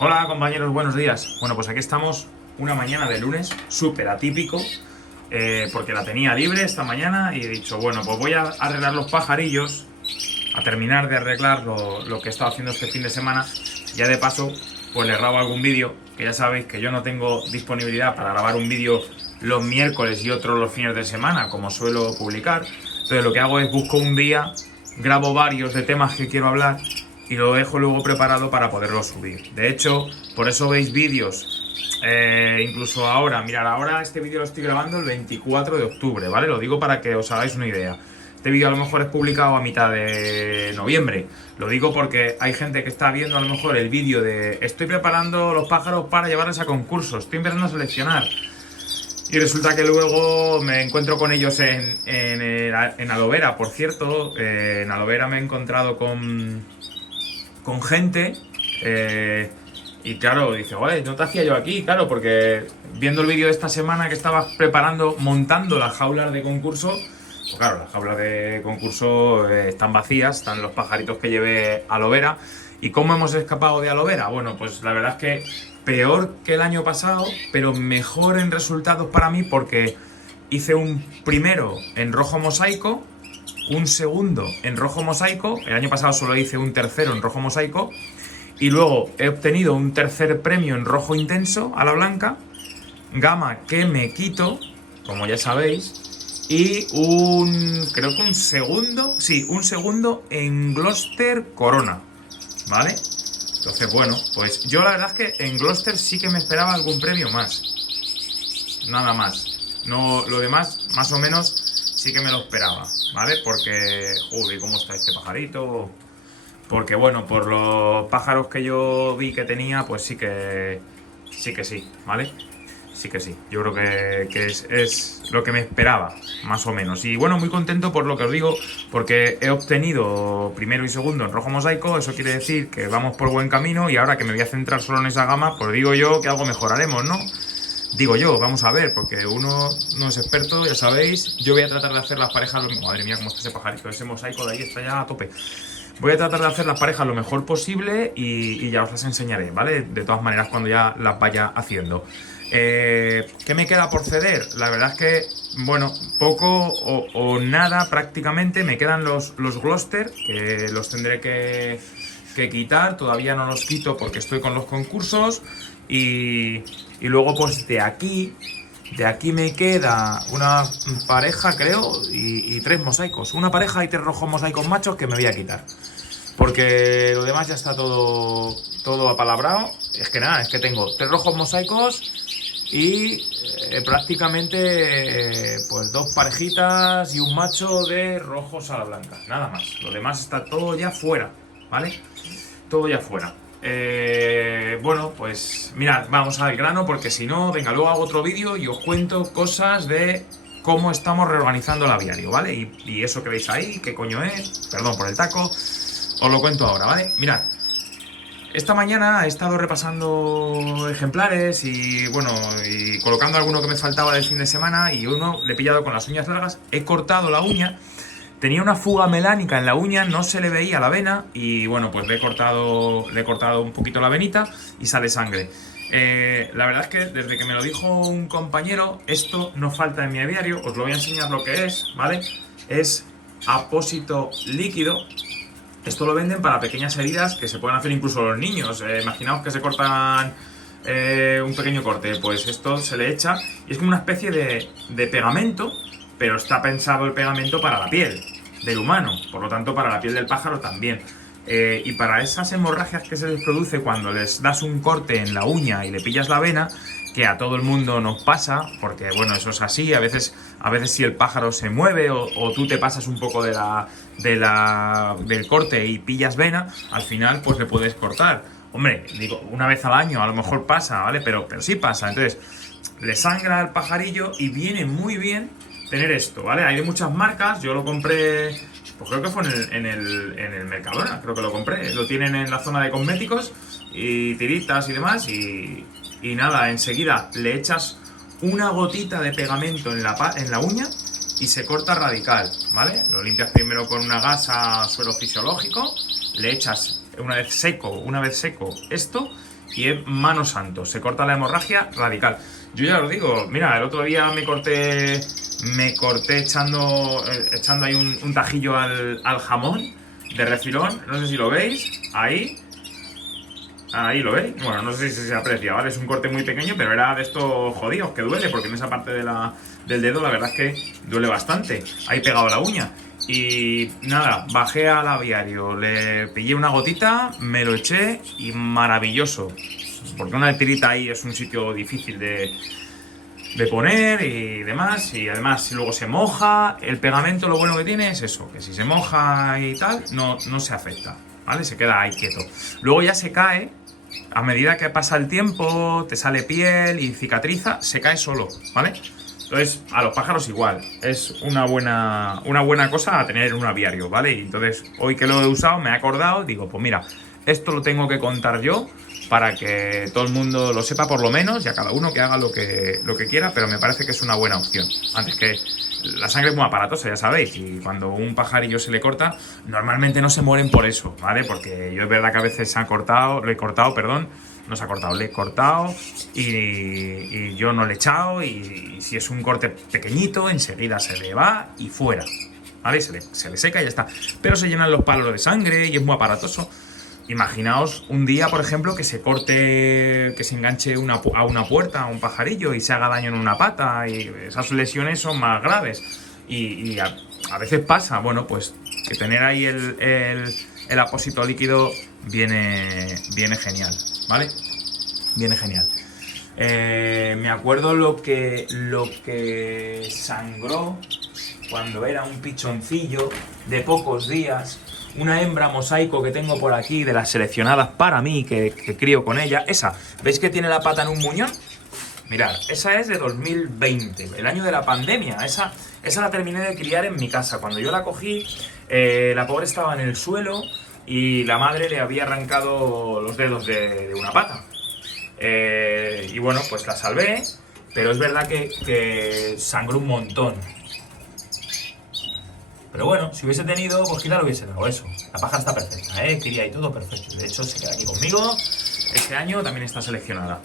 Hola compañeros, buenos días. Bueno, pues aquí estamos una mañana de lunes, súper atípico, porque la tenía libre esta mañana y he dicho, bueno, pues voy a arreglar los pajarillos, a terminar de arreglar lo que he estado haciendo este fin de semana. Ya de paso, pues les grabo algún vídeo, que ya sabéis que yo no tengo disponibilidad para grabar un vídeo los miércoles y otro los fines de semana, como suelo publicar. Entonces lo que hago es busco un día, grabo varios de temas que quiero hablar y lo dejo luego preparado para poderlo subir. De hecho, por eso veis vídeos. Incluso ahora, mirad, ahora este vídeo lo estoy grabando el 24 de octubre, ¿vale? Lo digo para que os hagáis una idea. Este vídeo a lo mejor es publicado a mitad de noviembre. Lo digo porque hay gente que está viendo a lo mejor el vídeo de estoy preparando los pájaros para llevarlos a concursos, estoy empezando a seleccionar. Y resulta que luego me encuentro con ellos en Alovera, por cierto. En Alovera me he encontrado con gente. Y claro, dice, oye, no te hacía yo aquí, claro, porque viendo el vídeo de esta semana que estabas preparando, montando las jaulas de concurso, pues claro, las jaulas de concurso están vacías, están los pajaritos que llevé a Alovera. ¿Y cómo hemos escapado de Alovera? Bueno, pues la verdad es que peor que el año pasado, pero mejor en resultados para mí porque hice un primero en rojo mosaico, un segundo en rojo mosaico, el año pasado solo hice un tercero en rojo mosaico, y luego he obtenido un tercer premio en rojo intenso a la blanca, gama que me quito, como ya sabéis, y creo que un segundo, sí, un segundo en Gloucester Corona, ¿vale? Entonces, bueno, pues yo la verdad es que en Gloucester sí que me esperaba algún premio más, nada más. No, lo demás, más o menos, sí que me lo esperaba, ¿vale? Porque, joder, ¿cómo está este pajarito? Porque bueno, por los pájaros que yo vi que tenía, pues sí, ¿vale? Sí que sí. Yo creo que es lo que me esperaba, más o menos. Y bueno, muy contento por lo que os digo, porque he obtenido primero y segundo en rojo mosaico. Eso quiere decir que vamos por buen camino y ahora que me voy a centrar solo en esa gama, pues digo yo que algo mejoraremos, ¿no? Digo yo, vamos a ver, porque uno no es experto, ya sabéis. Yo voy a tratar de hacer las parejas. Madre mía, cómo está ese pajarito, ese mosaico de ahí está ya a tope. Voy a tratar de hacer las parejas lo mejor posible y ya os las enseñaré, ¿vale? De todas maneras, cuando ya las vaya haciendo. ¿Qué me queda por ceder? La verdad es que, bueno, poco o nada prácticamente. Me quedan los Gloucester, que los tendré que quitar. Todavía no los quito porque estoy con los concursos. Y luego, pues de aquí me queda una pareja, creo, y tres mosaicos. Una pareja y tres rojos mosaicos machos que me voy a quitar. Porque lo demás ya está todo apalabrado. Es que nada, es que tengo tres rojos mosaicos y prácticamente pues dos parejitas y un macho de rojos a la blanca. Nada más. Lo demás está todo ya fuera, ¿vale? Todo ya fuera. Bueno, pues mirad, vamos al grano porque si no, venga, luego hago otro vídeo y os cuento cosas de cómo estamos reorganizando el aviario, ¿vale? Y eso que veis ahí, qué coño es, perdón por el taco, os lo cuento ahora, ¿vale? Mirad, esta mañana he estado repasando ejemplares y bueno, y colocando alguno que me faltaba del fin de semana y uno le he pillado con las uñas largas, he cortado la uña. Tenía una fuga melánica en la uña, no se le veía la vena y bueno, pues le he cortado un poquito la venita y sale sangre. La verdad es que desde que me lo dijo un compañero, esto no falta en mi aviario, os lo voy a enseñar lo que es, ¿vale? Es apósito líquido. Esto lo venden para pequeñas heridas que se pueden hacer incluso los niños. Imaginaos que se cortan un pequeño corte, pues esto se le echa y es como una especie de pegamento, pero está pensado el pegamento para la piel del humano, por lo tanto para la piel del pájaro también. Y para esas hemorragias que se les produce cuando les das un corte en la uña y le pillas la vena, que a todo el mundo nos pasa, porque bueno, eso es así, a veces si el pájaro se mueve o tú te pasas un poco del corte y pillas vena, al final pues le puedes cortar. Hombre, digo, una vez al año a lo mejor pasa, ¿vale? Pero sí pasa, entonces le sangra al pajarillo y viene muy bien tener esto, ¿vale? Hay de muchas marcas, yo lo compré, pues creo que fue en el Mercadona, creo que lo compré, lo tienen en la zona de cosméticos y tiritas y demás y nada, enseguida le echas una gotita de pegamento en la uña y se corta radical, ¿vale? Lo limpias primero con una gasa suero fisiológico, le echas una vez seco esto y es mano santo, se corta la hemorragia radical. Yo ya os digo, mira, el otro día me corté echando ahí un tajillo al jamón de refilón, no sé si lo veis, ahí lo veis, bueno, no sé si se aprecia, ¿vale? Es un corte muy pequeño, pero era de estos jodidos que duele, porque en esa parte del dedo la verdad es que duele bastante, ahí pegado la uña. Y nada, bajé al aviario, le pillé una gotita, me lo eché y maravilloso, porque una tirita ahí es un sitio difícil de poner y demás, y además si luego se moja, el pegamento lo bueno que tiene es eso, que si se moja y tal, no se afecta, ¿vale? Se queda ahí quieto. Luego ya se cae, a medida que pasa el tiempo, te sale piel y cicatriza, se cae solo, ¿vale? Entonces, a los pájaros igual, es una buena cosa a tener en un aviario, ¿vale? Y entonces, hoy que lo he usado, me he acordado, digo, pues mira, esto lo tengo que contar yo, para que todo el mundo lo sepa por lo menos, y a cada uno que haga lo que quiera, pero me parece que es una buena opción. Antes que la sangre es muy aparatosa, ya sabéis, y cuando un pajarillo se le corta, normalmente no se mueren por eso, ¿vale? Porque yo es verdad que a veces le he cortado, y yo no le he echado, y si es un corte pequeñito, enseguida se le va y fuera, ¿vale? Se le seca y ya está. Pero se llenan los palos de sangre y es muy aparatoso. Imaginaos un día, por ejemplo, que se corte, que se enganche a una puerta a un pajarillo y se haga daño en una pata, y esas lesiones son más graves. Y a veces pasa, bueno, pues que tener ahí el apósito líquido viene genial, ¿vale? Viene genial. Me acuerdo lo que sangró cuando era un pichoncillo de pocos días. Una hembra mosaico que tengo por aquí, de las seleccionadas para mí, que crío con ella. Esa, ¿veis que tiene la pata en un muñón? Mirad, esa es de 2020, el año de la pandemia. Esa la terminé de criar en mi casa. Cuando yo la cogí, la pobre estaba en el suelo y la madre le había arrancado los dedos de una pata. Y bueno, pues la salvé, pero es verdad que sangró un montón. Pero bueno, si hubiese tenido, pues quizá lo hubiese dado eso. La pájara está perfecta, cría y todo perfecto. De hecho, se queda aquí conmigo. Este año también está seleccionada.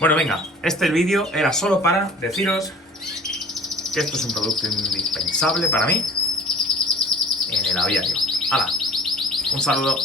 Bueno, venga, este vídeo era solo para deciros que esto es un producto indispensable para mí en el aviario. ¡Hala! Un saludo.